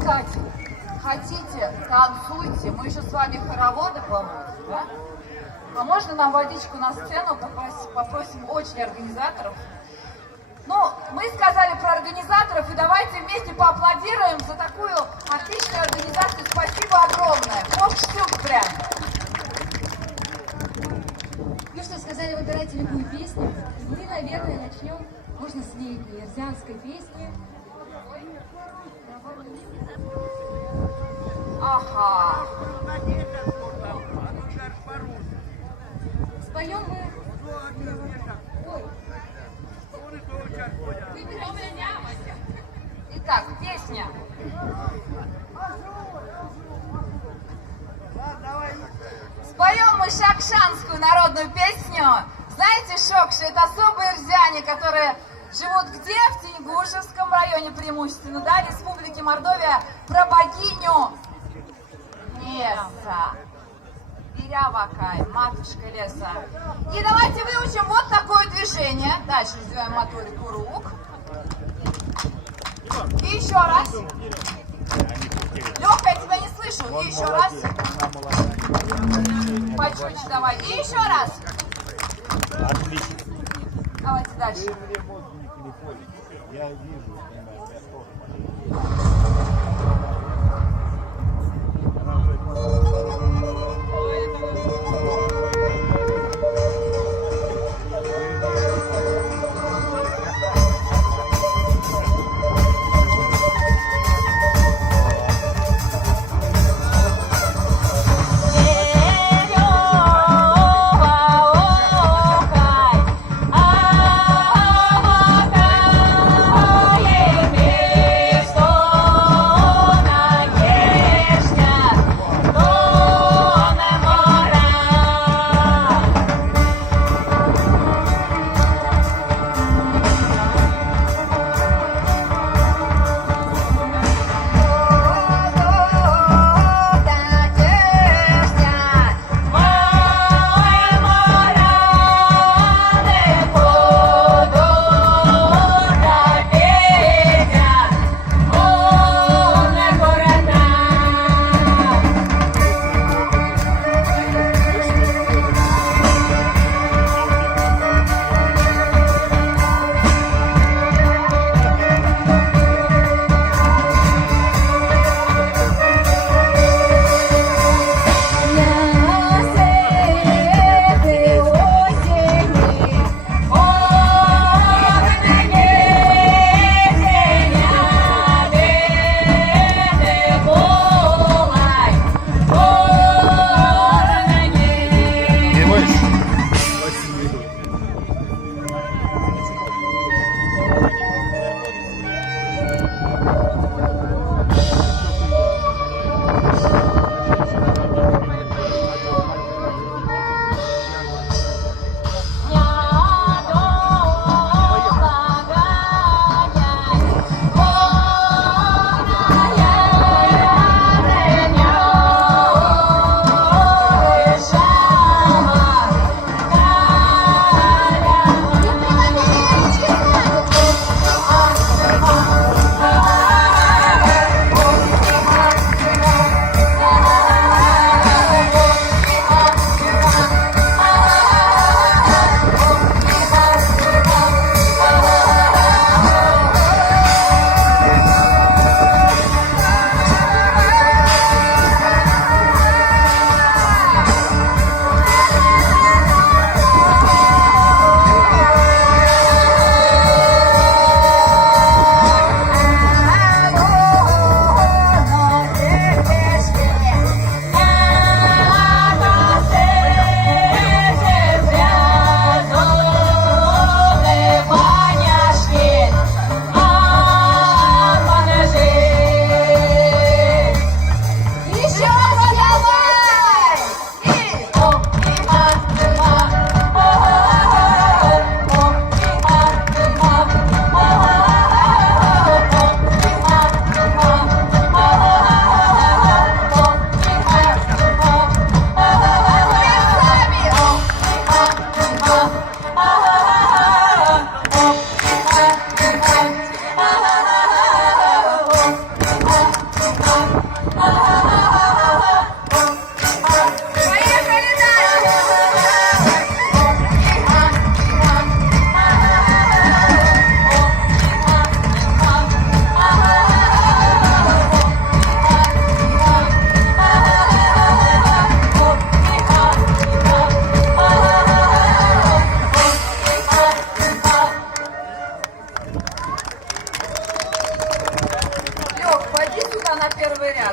сказать, хотите, танцуйте, мы еще с вами хороводы поможем, да? А можно нам водичку на сцену, попросим очень организаторов. Ну, мы сказали про организаторов, и давайте вместе поаплодируем за такую отличную организацию. Спасибо огромное. Поп-штук прям. Ну что, сказали, выбирайте любую песню. Мы, наверное, начнем, можно с ней ерзянской песни. Ага. Споем мы. Ой. Итак, песня. Споем мы шакшанскую народную песню. Знаете, шокши — это особые ирзяне, которые живут где? В Тенгушевском районе преимущественно, да, Республики Мордовия, про богиню леса. Вирявакай, матушка леса. И давайте выучим вот такое движение. Дальше развиваем моторику рук. И еще раз. Легко, я тебя не слышу. И еще раз. Почуть давай. И еще раз. Отлично. Давайте дальше. Я вижу. Что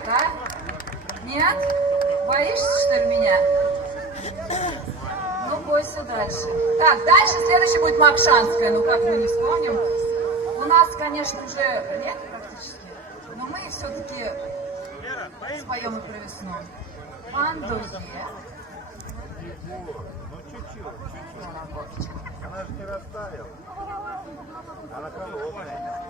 споет, а? Нет? Боишься, что ли, меня? Ну, бойся дальше. Так, дальше следующий будет Макшанская. Ну, как мы не вспомним. У нас, конечно, уже лето практически, но мы все-таки споем и про весну. Пандуе. Ну, чуть-чуть. Она же не растаяла. Она холодная.